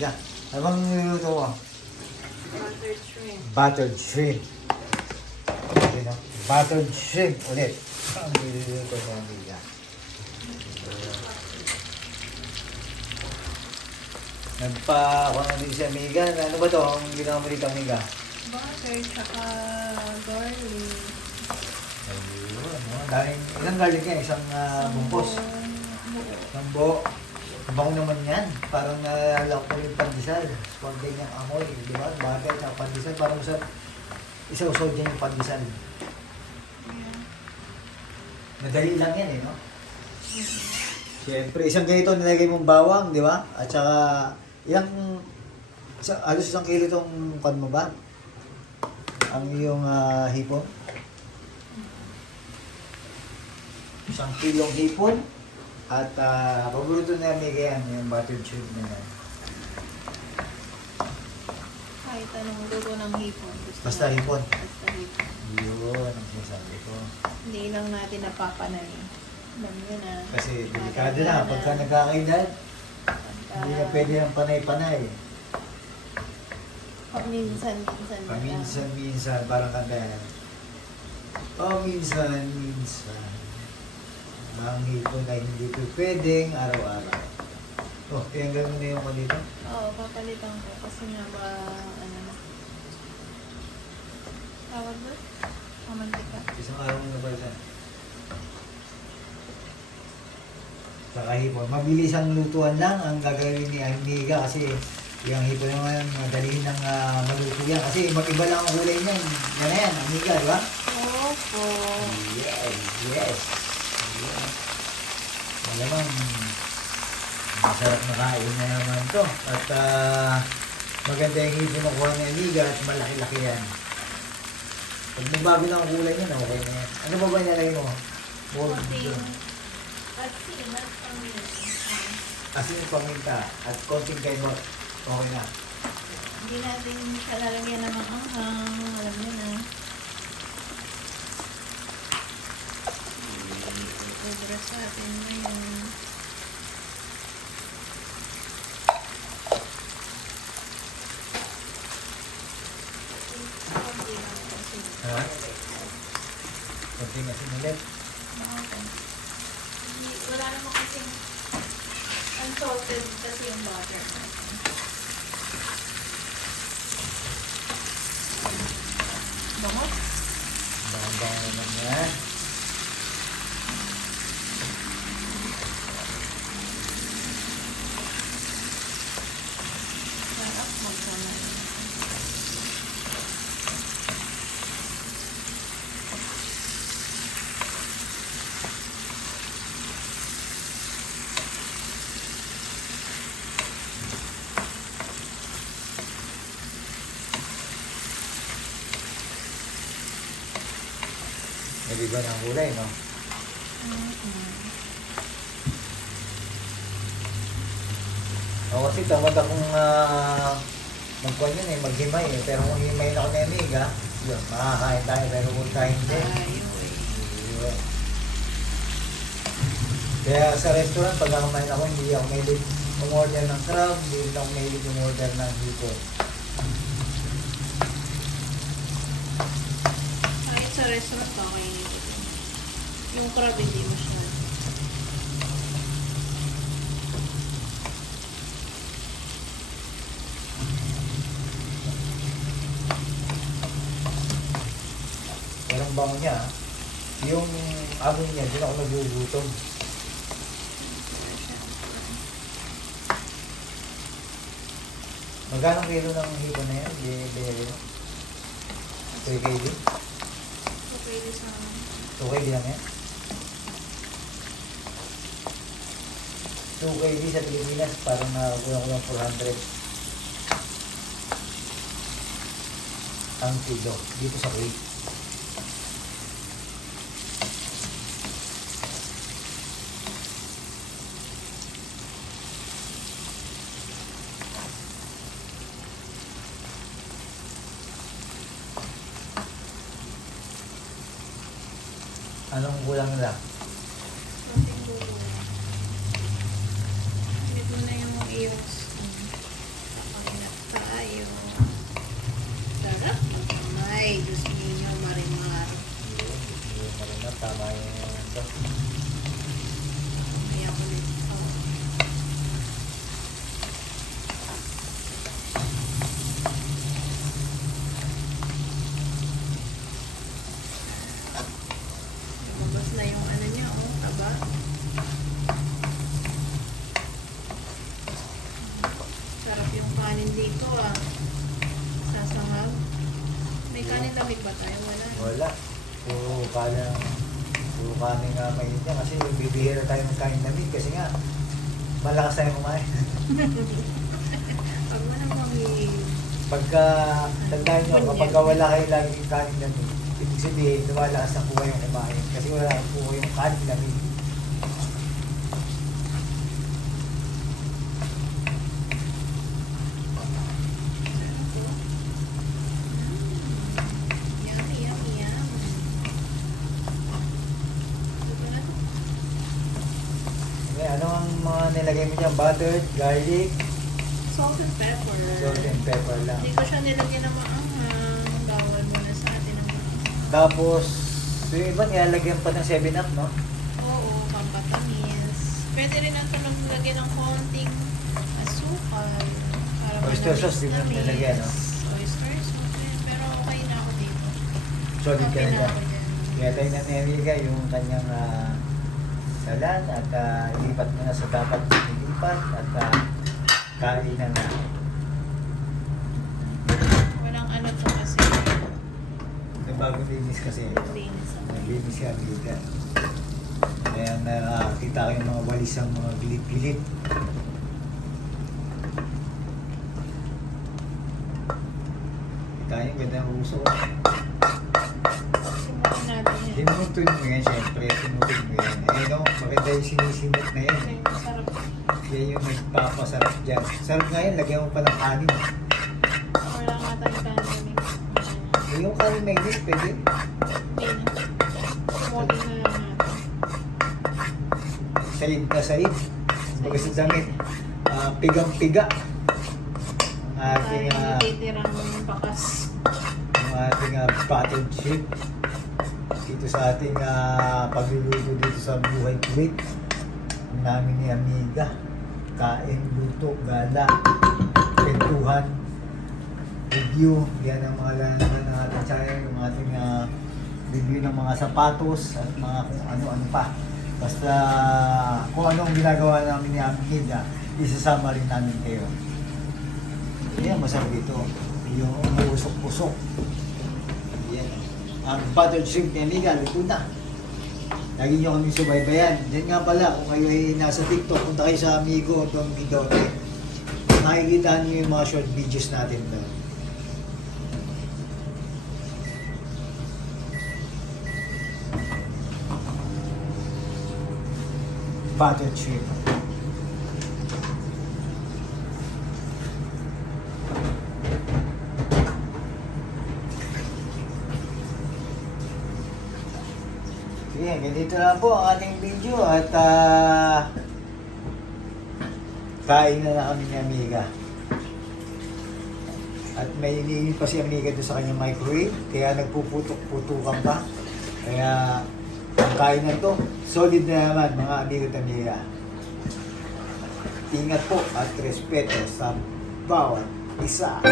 amiga. Ano bang niluluto mo? Buttered shrimp. Buttered shrimp. Okay, no? Buttered shrimp ulit. Ang niluluto mo, amiga. Nagpa-ako na din si amiga. Ano ba to? Ang ginawa mo dito, amiga? Butter, tsaka garlic. Ayun, no? Daming, ilang garlic yan? Isang bumpos. Buo. Isang buo. Bango naman yan. Parang nalala ko yung pandesal. Huwag ganyang amoy. Di ba? Butter na pandesal. Parang masarap. Isa-usod yan yung pandesal. Yeah. Madali lang yan eh, no? Siyempre, isang ganito nilagay mong bawang, di ba? At saka, halos 1 kilo itong kan mo ba? Ang iyong hipon. 1 kilong hipon. At paborito na amiga yan, yung buttered shrimp na yan. Kahit anong luto ng hipon. Basta hipon. Basta hipon. Yun, ang sinasabi ko. Hindi lang natin napapanay. Alam nyo na. Kasi delikado na, pagka nagkakaedad, hindi na pwede ng panay-panay. Paminsan-minsan. Paminsan-minsan, parang kanta yan. Paminsan-minsan. Ang hipon ay hindi ko pwedeng araw-araw. Oh, tiyanggal mo na yung ko dito. Oo, papalitan ko. Kasi nga ba, ano na. Tawag ba? Pamantika. Isang araw mo na ba siya? Saka hipon. Mabilis ang lutuan lang ang gagawin ni amiga kasi yung hipon naman madali ng maluto yan. Kasi mag-iba lang ang kulay niyan. Yan na yan, amiga, di ba? Opo. Yes, yes. Yes. Malamang masarap na kain na naman to. At maganda yung hipon na kuha ni amiga at malaki-laki yan. Pag nagbago na ang kulay niyan, okay na yan. Ano ba ba nilagay mo? Konting asin at paminsan. Asin paminta at konting kaimot. Okay na. Hindi natin siya lalagyan ng anghang. Alam niyo na. Sobra sa atin ngayon. Konti lang kasi. Ha? Konting asin ulit. Okay. Wala naman kasing unsalted kasi yung butter natin. Bango? Bang-bang naman yan. Sarap magsanay. Nag-iba ng kulay, no? O kasi tamad akong magkuhan yun eh, maghimay eh. Pero kung himay na ako na amiga, yun, makakain tayo pero kung tayo hindi. Yun. Kaya sa restaurant, pag kumain ako, hindi ako mahilig umorder ng crab, hindi rin ako mahilig umorder ng hipon. Kahit sa restaurant, okay. Yung crab, hindi mo siya. Pero ang bango niya, yung amoy niya, doon ako nagugutom. Magkano kilo ng hipon na yan? Binili mo? 3 kg? Okay, sa 2 kg lang yan? 2 kg sa Pilipinas, parang kulang-kulang 400 ang kilo dito sa Kuwait. Anong kulang nila? konting dulo. Medyo na yung iyong skin. dito ah. Sasahag. May kanin lamig ba tayo? Wala. Wala. Puro kanin nga may niya kasi bibihira tayo ng kain lamig kasi nga malakas tayo kumain. Pag wala mami. Pagka, tandaan nyo, kapag wala kayo laging kanin lamig, ibig sabihin, lumalakas ang buhay yung kumain kasi wala ang buhay yung kanin lamig. Yummy, yummy, yummy. Ito na. Okay, ano ang mga nilagay mo dyan? Butter, garlic, Salt and pepper. salt and pepper lang. Hindi ko siya nilagyan ng maanghang. Bawal muna sa atin ang maanghang. Tapos, yung iba nilalagyan pa ng 7-up, no? Oo, pampatamis. Pwede rin natin maglagay ng konting asukal. Para Oyster sauce, di mo manamis-namis. nilagyan, no? Oyster sauce, eh, pero okay na ako dito. Solid ka Okay na na dyan. ako dyan. Kaya tayo na Amerika yung kanyang salan at ilipat mo na sa dapat ilipat at kainan na. Walang ano to kasi. Yung bagong linis kasi, Linis ako. naglinis si Amerika. Kaya nakakita ko yung mga walis ang mga gilid-gilid. Kita yung ganda ng uso. Sumukin natin yan. Hinutun mo yan, syempre. Hinutun mo yan. Eh no, maganda yung sinisimot na yan. Ay, masarap. Yan yung nagpapasarap dyan. Sarap nga yan, lagyan mo pa ng kanin. Wala nga tayong kanin. Yung kanin na inis, pwede. Hindi na. Sumukin na lang natin. Said na said. Baga sa damit. Pigang-piga. Ang ating, Tayo natitirang bakas. yung ating bottled ship. Dito sa ating pagluluto dito sa buhay Kuwait. Namin ni Amiga. Kain, luto, gala, kwentuhan, review. Yan ang mga lalaman ng ating channel. Yung ating review ng mga sapatos at mga kung ano-ano pa. Basta kung ano ang ginagawa namin ni Amiga, isasama rin namin kayo. Yan, masarap ito. Yung umuusok-usok. Yan. Ang buttered shrimp ni Amiga, luto na. Lagi nyo kami subaybayan. Diyan nga pala, kung kayo ay nasa TikTok, punta kayo sa Amigo Don Guidote. Makikita nyo yung mga short videos natin doon. Buttered shrimp. Sige, ganito lang po ang ating video at kain na kami ni Amiga. At may iniinit pa si Amiga doon sa kanyang microwave, kaya nagpuputok-putukan pa. Kaya ang kain na to, solid na naman mga amigo at Amiga. Ingat po at respeto sa bawat isa.